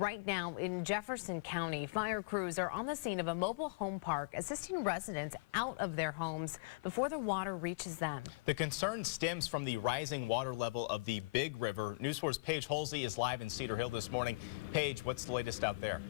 right now in Jefferson County. Fire crews are on the scene of a mobile home park assisting residents out of their homes before the water reaches them. The concern stems from the rising water level of the Big River. News 4's Paige Hulsey is live in Cedar Hill this morning. Paige, what's the latest out there?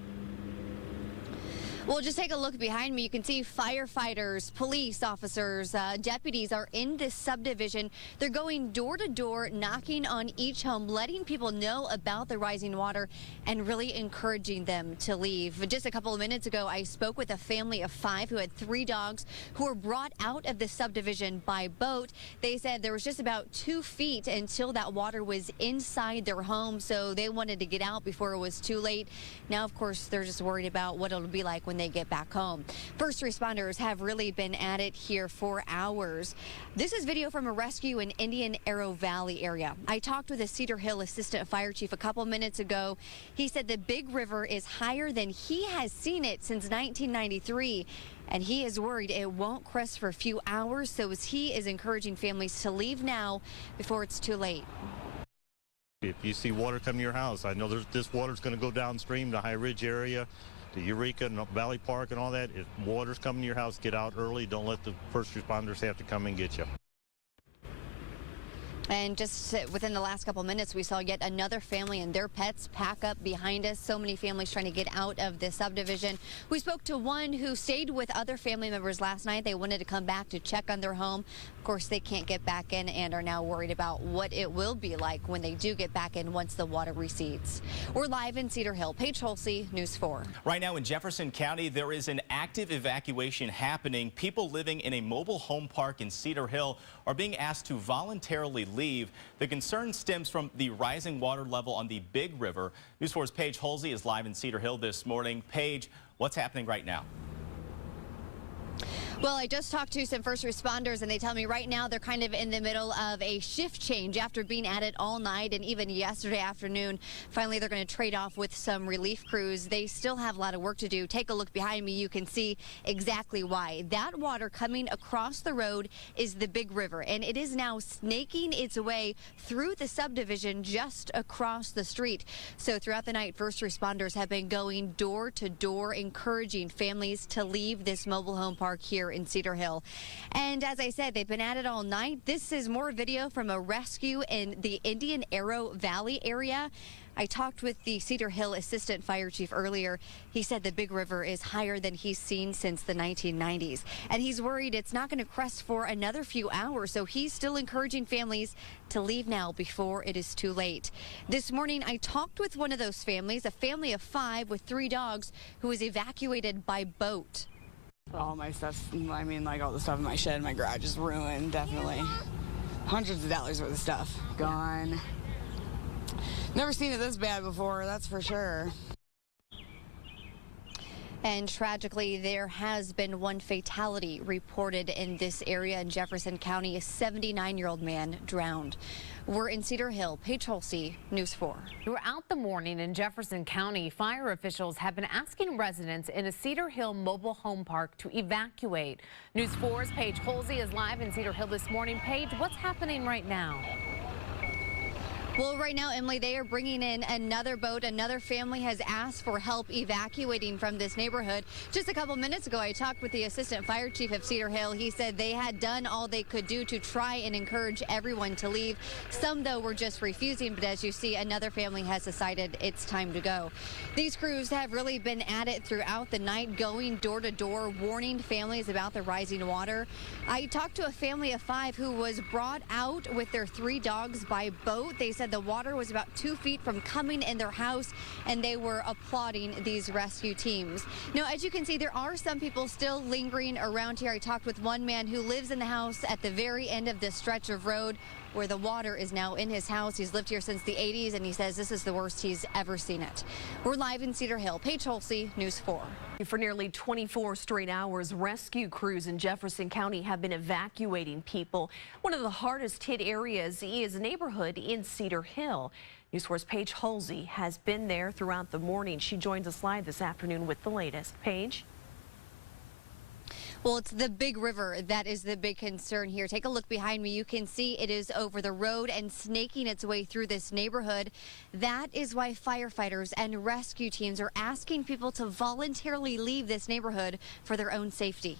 Well, just take a look behind me. You can see firefighters, police officers, deputies are in this subdivision. They're going door to door, knocking on each home, letting people know about the rising water and really encouraging them to leave. Just a couple of minutes ago, I spoke with a family of 5 who had 3 dogs who were brought out of the subdivision by boat. They said there was just about 2 feet until that water was inside their home, so they wanted to get out before it was too late. Now, of course, they're just worried about what it'll be like when they get back home. First responders have really been at it here for hours. This is video from a rescue in Indian Arrow Valley area. I talked with a Cedar Hill assistant fire chief a couple minutes ago. He said the Big River is higher than he has seen it since 1993. And he is worried it won't crest for a few hours, so he is encouraging families to leave now before it's too late. If you see water come to your house, I know this water's going to go downstream to High Ridge area, to Eureka and Valley Park and all that. If water's coming to your house, get out early. Don't let the first responders have to come and get you. And just within the last couple minutes, we saw yet another family and their pets pack up behind us. So many families trying to get out of this subdivision. We spoke to one who stayed with other family members last night. They wanted to come back to check on their home. Of course, they can't get back in and are now worried about what it will be like when they do get back in once the water recedes. We're live in Cedar Hill. Paige Hulsey, News 4. Right now in Jefferson County, there is an active evacuation happening. People living in a mobile home park in Cedar Hill are being asked to voluntarily leave. The concern stems from the rising water level on the Big River. News 4's Paige Hulsey is live in Cedar Hill this morning. Paige, what's happening right now? Well, I just talked to some first responders, and they tell me right now they're kind of in the middle of a shift change after being at it all night and even yesterday afternoon. Finally, they're going to trade off with some relief crews. They still have a lot of work to do. Take a look behind me. You can see exactly why. That water coming across the road is the Big River, and it is now snaking its way through the subdivision just across the street. So throughout the night, first responders have been going door to door, encouraging families to leave this mobile home park here in Cedar Hill. And as I said, they've been at it all night. This is more video from a rescue in the Indian Arrow Valley area. I talked with the Cedar Hill assistant fire chief earlier. He said the Big River is higher than he's seen since the 1990s. And he's worried it's not going to crest for another few hours. So he's still encouraging families to leave now before it is too late. This morning, I talked with one of those families, a family of 5 with 3 dogs who was evacuated by boat. All my stuff, I mean, like all the stuff in my shed, my garage is ruined, definitely. Hundreds of dollars worth of stuff gone. Never seen it this bad before, that's for sure. And tragically, there has been one fatality reported in this area in Jefferson County. A 79-year-old man drowned. We're in Cedar Hill. Paige Hulsey, News 4. Throughout the morning in Jefferson County, fire officials have been asking residents in a Cedar Hill mobile home park to evacuate. News 4's Paige Hulsey is live in Cedar Hill this morning. Paige, what's happening right now? Well, right now, Emily, they are bringing in another boat. Another family has asked for help evacuating from this neighborhood. Just a couple minutes ago, I talked with the assistant fire chief of Cedar Hill. He said they had done all they could do to try and encourage everyone to leave. Some, though, were just refusing. But as you see, another family has decided it's time to go. These crews have really been at it throughout the night, going door to door, warning families about the rising water. I talked to a family of 5 who was brought out with their 3 dogs by boat. They said the water was about 2 feet from coming in their house, and they were applauding these rescue teams. Now, as you can see, there are some people still lingering around here. I talked with one man who lives in the house at the very end of this stretch of road where the water is now in his house. He's lived here since the 80s, and he says this is the worst he's ever seen it. We're live in Cedar Hill. Paige Hulsey, News 4. For nearly 24 straight hours, rescue crews in Jefferson County have been evacuating people. One of the hardest hit areas is a neighborhood in Cedar Hill. News 4's Paige Hulsey has been there throughout the morning. She joins us live this afternoon with the latest. Paige? Well, it's the big river that is the big concern here. Take a look behind me. You can see it is over the road and snaking its way through this neighborhood. That is why firefighters and rescue teams are asking people to voluntarily leave this neighborhood for their own safety.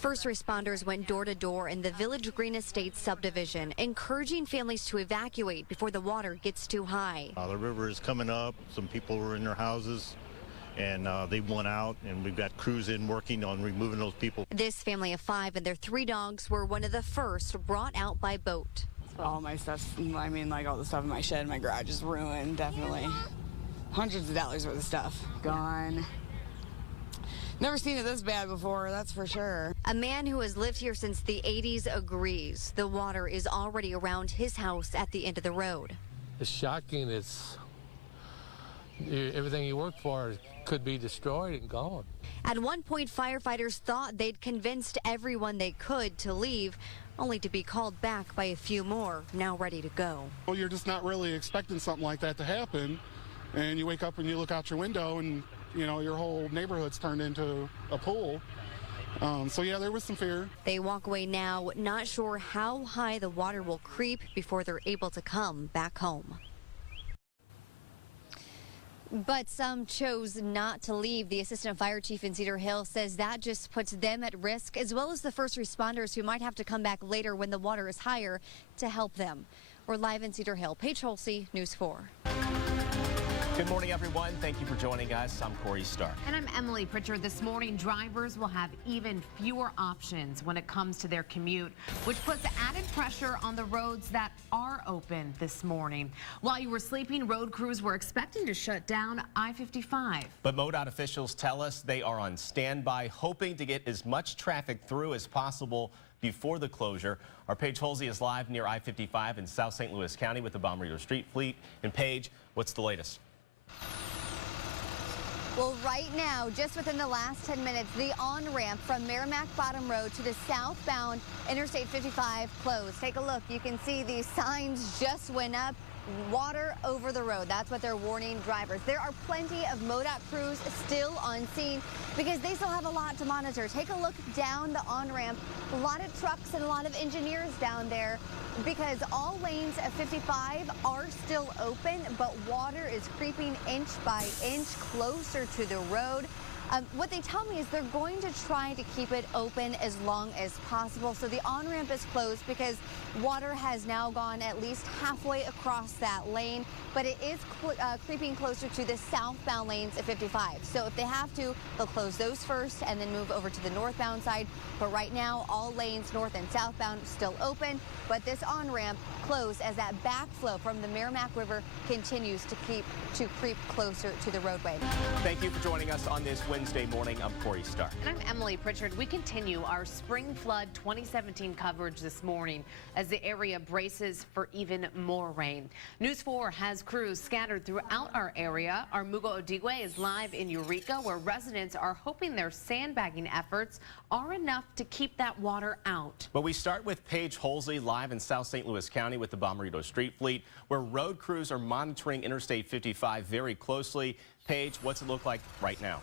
First responders went door to door in the Village Green Estates subdivision, encouraging families to evacuate before the water gets too high. The river is coming up. Some people were in their houses, and they went out, and we've got crews in working on removing those people. This family of 5 and their 3 dogs were one of the first brought out by boat. All my stuff, I mean, like all the stuff in my shed, my garage is ruined, definitely. Hundreds of dollars worth of stuff gone. Never seen it this bad before, that's for sure. A man who has lived here since the 80s agrees the water is already around his house at the end of the road. It's shocking. It's everything you worked for could be destroyed and gone. At one point, firefighters thought they'd convinced everyone they could to leave, only to be called back by a few more, now ready to go. Well, you're just not really expecting something like that to happen, and you wake up and you look out your window and, you know, your whole neighborhood's turned into a pool. So yeah, there was some fear. They walk away now, not sure how high the water will creep before they're able to come back home. But some chose not to leave. The assistant fire chief in Cedar Hill says that just puts them at risk, as well as the first responders who might have to come back later when the water is higher to help them. We're live in Cedar Hill. Paige Hulsey, News 4. Good morning, everyone. Thank you for joining us. I'm Corey Stark. And I'm Emily Pritchard. This morning, drivers will have even fewer options when it comes to their commute, which puts added pressure on the roads that are open this morning. While you were sleeping, road crews were expecting to shut down I-55. But MoDOT officials tell us they are on standby, hoping to get as much traffic through as possible before the closure. Our Paige Hulsey is live near I-55 in South St. Louis County with the Bommarito Street Fleet. And Paige, what's the latest? Well, right now, just within the last 10 minutes, the on-ramp from Merrimack Bottom Road to the southbound Interstate 55 closed. Take a look. You can see these signs just went up. Water over the road. That's what they're warning drivers. There are plenty of MoDOT crews still on scene because they still have a lot to monitor. Take a look down the on-ramp. A lot of trucks and a lot of engineers down there because all lanes of 55 are still open, but water is creeping inch by inch closer to the road. What they tell me is they're going to try to keep it open as long as possible. So the on-ramp is closed because water has now gone at least halfway across that lane, but it is creeping closer to the southbound lanes of 55. So if they have to, they'll close those first and then move over to the northbound side. But right now, all lanes north and southbound still open, but this on-ramp closed as that backflow from the Merrimack River continues to creep closer to the roadway. Thank you for joining us on this Wednesday morning. I'm Corey Stark. And I'm Emily Pritchard. We continue our Spring Flood 2017 coverage this morning as the area braces for even more rain. News 4 has crews scattered throughout our area. Our Mugo Odigwe is live in Eureka, where residents are hoping their sandbagging efforts are enough to keep that water out. But we start with Paige Hulsey live in South St. Louis County with the Bommarito Street Fleet, where road crews are monitoring Interstate 55 very closely. Paige, what's it look like right now?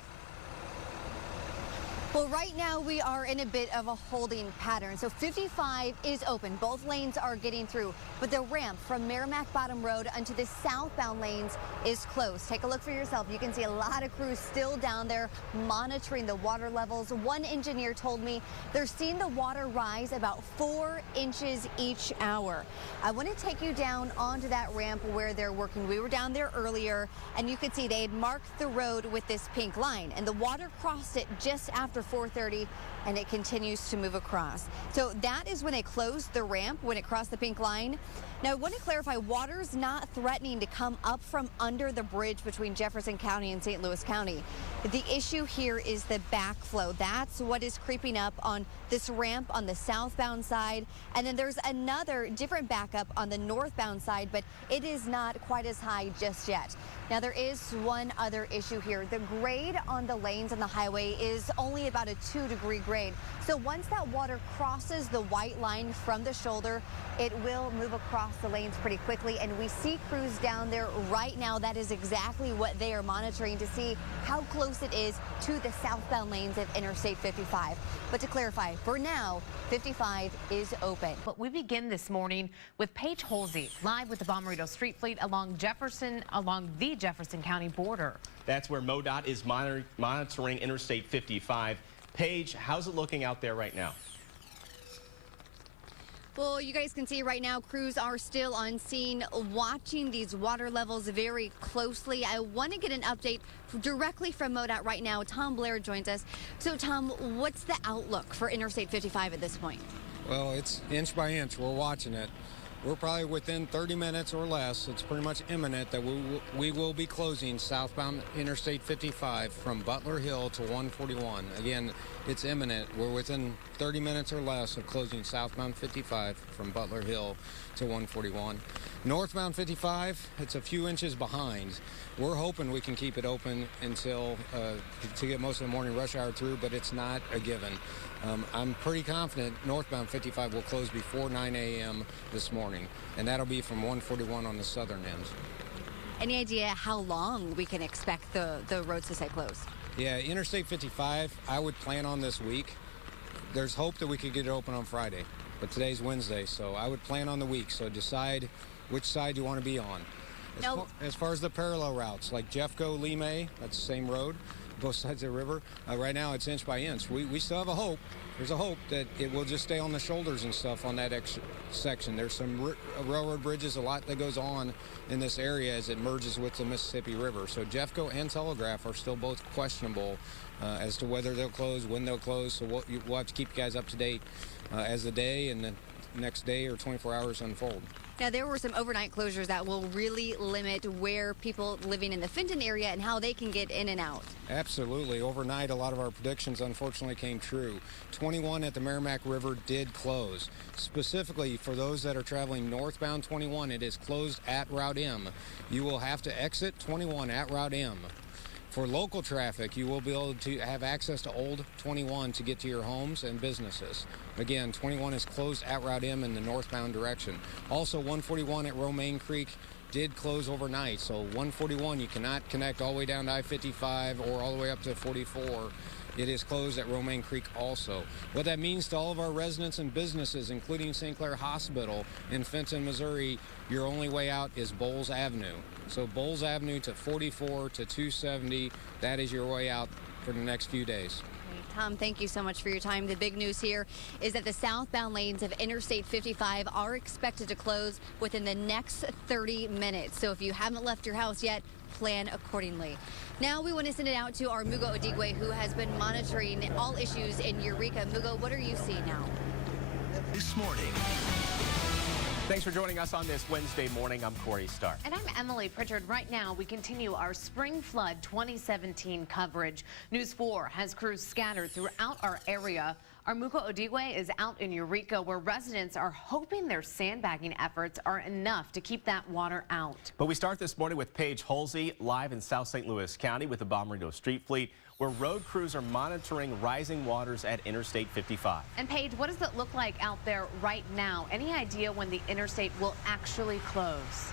Well, right now we are in a bit of a holding pattern. So 55 is open. Both lanes are getting through, but the ramp from Merrimack Bottom Road onto the southbound lanes is closed. Take a look for yourself. You can see a lot of crews still down there monitoring the water levels. One engineer told me they're seeing the water rise about 4 inches each hour. I want to take you down onto that ramp where they're working. We were down there earlier, and you could see they had marked the road with this pink line, and the water crossed it just after 4:30, and it continues to move across. So that is when they closed the ramp, when it crossed the pink line. Now, I want to clarify, water's not threatening to come up from under the bridge between Jefferson County and St. Louis County. The issue here is the backflow. That's what is creeping up on this ramp on the southbound side. And then there's another different backup on the northbound side, but it is not quite as high just yet. Now, there is one other issue here. The grade on the lanes on the highway is only about a 2-degree grade. So once that water crosses the white line from the shoulder, it will move across the lanes pretty quickly. And we see crews down there right now. That is exactly what they are monitoring to see how close it is to the southbound lanes of Interstate 55. But to clarify, for now, 55 is open. But we begin this morning with Paige Hulsey, live with the Bommarito Street Fleet along the Jefferson County border. That's where MoDOT is monitoring Interstate 55. Paige, how's it looking out there right now? Well, you guys can see right now crews are still on scene watching these water levels very closely. I want to get an update directly from MoDOT right now. Tom Blair joins us. So, Tom, what's the outlook for Interstate 55 at this point? Well, it's inch by inch. We're watching it. We're probably within 30 minutes or less. It's pretty much imminent that we will be closing southbound Interstate 55 from Butler Hill to 141. Again, it's imminent. We're within 30 minutes or less of closing southbound 55 from Butler Hill to 141. Northbound 55, it's a few inches behind. We're hoping we can keep it open until to get most of the morning rush hour through, but it's not a given. I'm pretty confident northbound 55 will close before 9 a.m. this morning, and that'll be from 141 on the southern end. Any idea how long we can expect the roads to stay closed? Yeah, Interstate 55, I would plan on this week. There's hope that we could get it open on Friday, but today's Wednesday, so I would plan on the week. So decide which side you want to be on. As far as the parallel routes, like Jeffco, Lee May, that's the same road, both sides of the river. Right now it's inch by inch. We still have a hope. There's a hope that it will just stay on the shoulders and stuff on that section. There's some railroad bridges, a lot that goes on in this area as it merges with the Mississippi River. So Jeffco and Telegraph are still both questionable as to whether they'll close, when they'll close. So we'll have to keep you guys up to date as the day and the next day or 24 hours unfold. Now, there were some overnight closures that will really limit where people living in the Fenton area and how they can get in and out. Absolutely. Overnight, a lot of our predictions unfortunately came true. 21 at the Merrimack River did close. Specifically, for those that are traveling northbound 21, it is closed at Route M. You will have to exit 21 at Route M. For local traffic, you will be able to have access to Old 21 to get to your homes and businesses. Again, 21 is closed at Route M in the northbound direction. Also, 141 at Romaine Creek did close overnight. So 141, you cannot connect all the way down to I-55 or all the way up to 44. It is closed at Romaine Creek also. What that means to all of our residents and businesses, including St. Clair Hospital in Fenton, Missouri, your only way out is Bowles Avenue. So Bowles Avenue to 44 to 270, that is your way out for the next few days. Tom, thank you so much for your time. The big news here is that the southbound lanes of Interstate 55 are expected to close within the next 30 minutes. So if you haven't left your house yet, plan accordingly. Now we want to send it out to our Mugo Odigwe, who has been monitoring all issues in Eureka. Mugo, what are you seeing now? This morning. Thanks for joining us on this Wednesday morning. I'm Corey Starr. And I'm Emily Pritchard. Right now, we continue our Spring Flood 2017 coverage. News 4 has crews scattered throughout our area. Our Mugo Odigwe is out in Eureka, where residents are hoping their sandbagging efforts are enough to keep that water out. But we start this morning with Paige Hulsey, live in South St. Louis County with the Bommarito Street Fleet, where road crews are monitoring rising waters at Interstate 55. And Paige, what does it look like out there right now? Any idea when the interstate will actually close?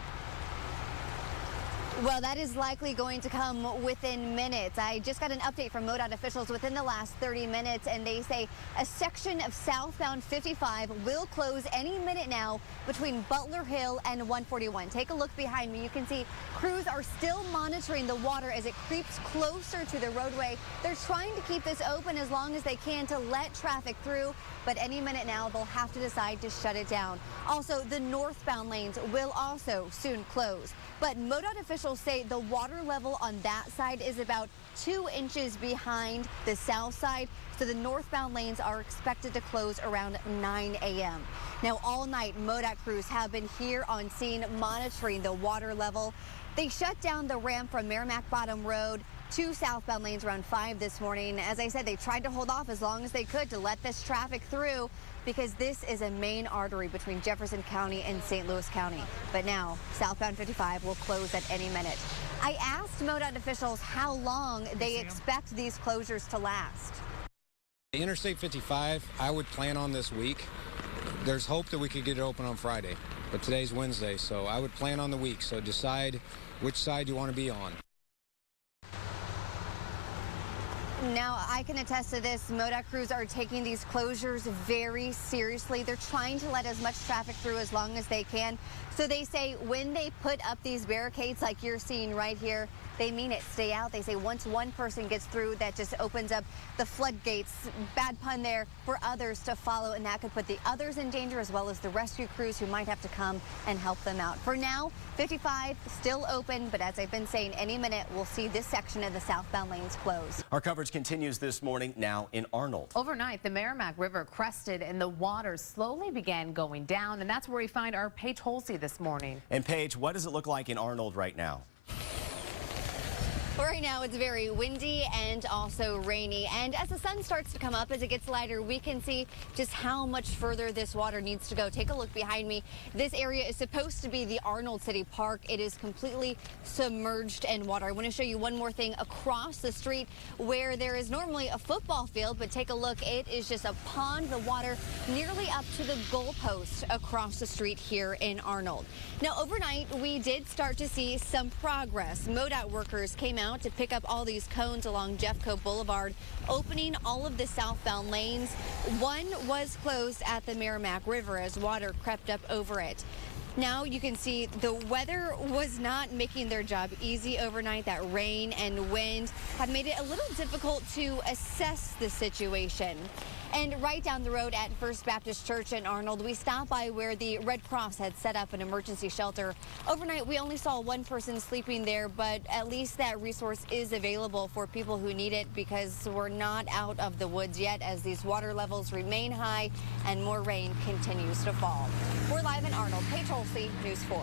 Well, that is likely going to come within minutes. I just got an update from MoDOT officials within the last 30 minutes, and they say a section of southbound 55 will close any minute now between Butler Hill and 141. Take a look behind me. You can see crews are still monitoring the water as it creeps closer to the roadway. They're trying to keep this open as long as they can to let traffic through, but any minute now they'll have to decide to shut it down. Also, the northbound lanes will also soon close. But MoDOT officials say the water level on that side is about 2 inches behind the south side, so the northbound lanes are expected to close around 9 a.m. Now, all night, MoDOT crews have been here on scene monitoring the water level. They shut down the ramp from Merrimack Bottom Road to southbound lanes around 5 this morning. As I said, they tried to hold off as long as they could to let this traffic through, because this is a main artery between Jefferson County and St. Louis County. But now, southbound 55 will close at any minute. I asked MoDOT officials how long they expect these closures to last. Interstate 55, I would plan on this week. There's hope that we could get it open on Friday, but today's Wednesday, so I would plan on the week. So decide which side you want to be on. Now, I can attest to this. MoDOT crews are taking these closures very seriously. They're trying to let as much traffic through as long as they can. So they say when they put up these barricades like you're seeing right here, they mean it. Stay out. They say once one person gets through, that just opens up the floodgates, bad pun there, for others to follow, and that could put the others in danger as well as the rescue crews who might have to come and help them out. For now, 55 still open, but as I've been saying, any minute we'll see this section of the southbound lanes close. Our coverage continues this morning now in Arnold. Overnight, the Merrimack River crested and the water slowly began going down, and that's where we find our Paige Hulsey this morning. And Paige, what does it look like in Arnold right now? Right now it's very windy and also rainy, and as the sun starts to come up, as it gets lighter, we can see just how much further this water needs to go. Take a look behind me. This area is supposed to be the Arnold City Park. It is completely submerged in water. I want to show you one more thing across the street where there is normally a football field, but take a look. It is just a pond, the water nearly up to the goalpost across the street here in Arnold. Now, overnight, we did start to see some progress. MoDOT workers came out to pick up all these cones along Jeffco Boulevard, opening all of the southbound lanes. One was closed at the Merrimack River as water crept up over it. Now you can see the weather was not making their job easy overnight. That rain and wind have made it a little difficult to assess the situation. And right down the road at First Baptist Church in Arnold, we stopped by where the Red Cross had set up an emergency shelter. Overnight, we only saw one person sleeping there, but at least that resource is available for people who need it, because we're not out of the woods yet as these water levels remain high and more rain continues to fall. We're live in Arnold. Paige Hulsey, News 4.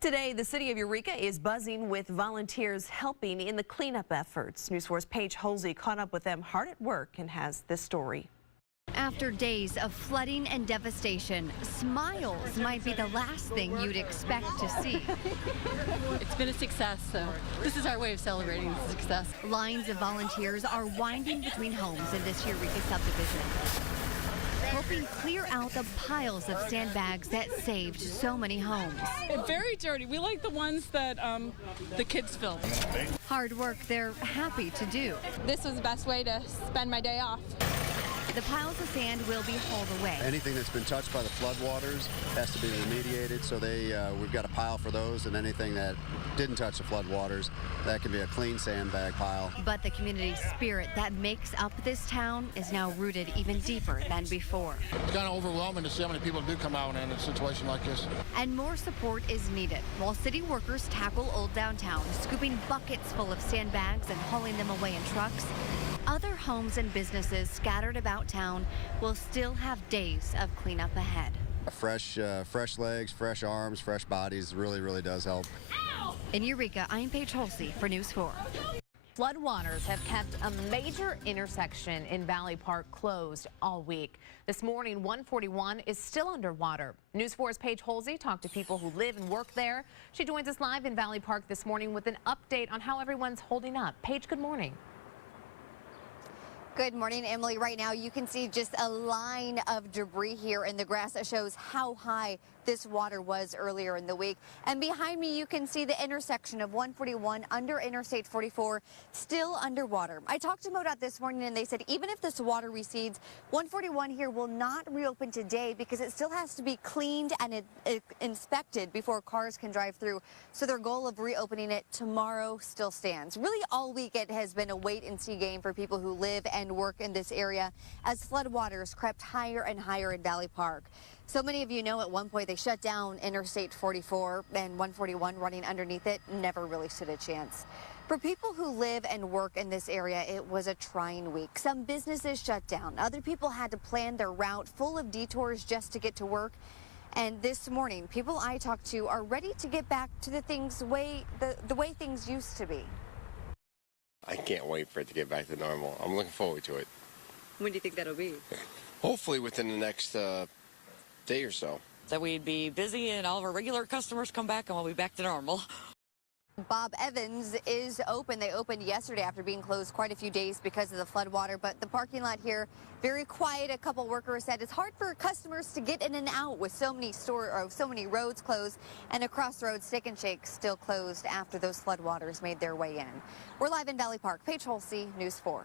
Today, the city of Eureka is buzzing with volunteers helping in the cleanup efforts. News 4's Paige Hulsey caught up with them hard at work and has this story. After days of flooding and devastation, smiles might be the last thing you'd expect to see. It's been a success, so this is our way of celebrating the success. Lines of volunteers are winding between homes in this Eureka subdivision, helping clear out the piles of sandbags that saved so many homes. Very dirty. We like the ones that the kids film. Hard work they're happy to do. This was the best way to spend my day off. The piles of sand will be hauled away. Anything that's been touched by the floodwaters has to be remediated, so we've got a pile for those, and anything that didn't touch the floodwaters, that can be a clean sandbag pile. But the community spirit that makes up this town is now rooted even deeper than before. It's kind of overwhelming to see how many people do come out in a situation like this. And more support is needed while city workers tackle Old Downtown, scooping buckets full of sandbags and hauling them away in trucks. Other homes and businesses scattered about town will still have days of cleanup ahead. Fresh legs, fresh arms, fresh bodies really does help. In Eureka, I'm Paige Hulsey for News 4. Floodwaters have kept a major intersection in Valley Park closed all week. This morning, 141 is still underwater. News 4's Paige Hulsey talked to people who live and work there. She joins us live in Valley Park this morning with an update on how everyone's holding up. Paige, good morning. Good morning, Emily. Right now you can see just a line of debris here in the grass that shows how high this water was earlier in the week. And behind me you can see the intersection of 141 under Interstate 44 still underwater. I talked to MoDOT this morning and they said even if this water recedes, 141 here will not reopen today because it still has to be cleaned and inspected before cars can drive through. So their goal of reopening it tomorrow still stands. Really all week it has been a wait and see game for people who live and work in this area as floodwaters crept higher and higher in Valley Park. So many of you know at one point they shut down Interstate 44 and 141 running underneath it never really stood a chance. For people who live and work in this area, it was a trying week. Some businesses shut down. Other people had to plan their route full of detours just to get to work. And this morning, people I talked to are ready to get back to the way things used to be. I can't wait for it to get back to normal. I'm looking forward to it. When do you think that'll be? Hopefully within the next day or so. That we'd be busy and all of our regular customers come back and we'll be back to normal. Bob Evans is open. They opened yesterday after being closed quite a few days because of the floodwater, but the parking lot here very quiet. A couple workers said it's hard for customers to get in and out with so many roads closed, and across the road, Steak and Shake still closed after those floodwaters made their way in. We're live in Valley Park. Paige Hulsey, News 4.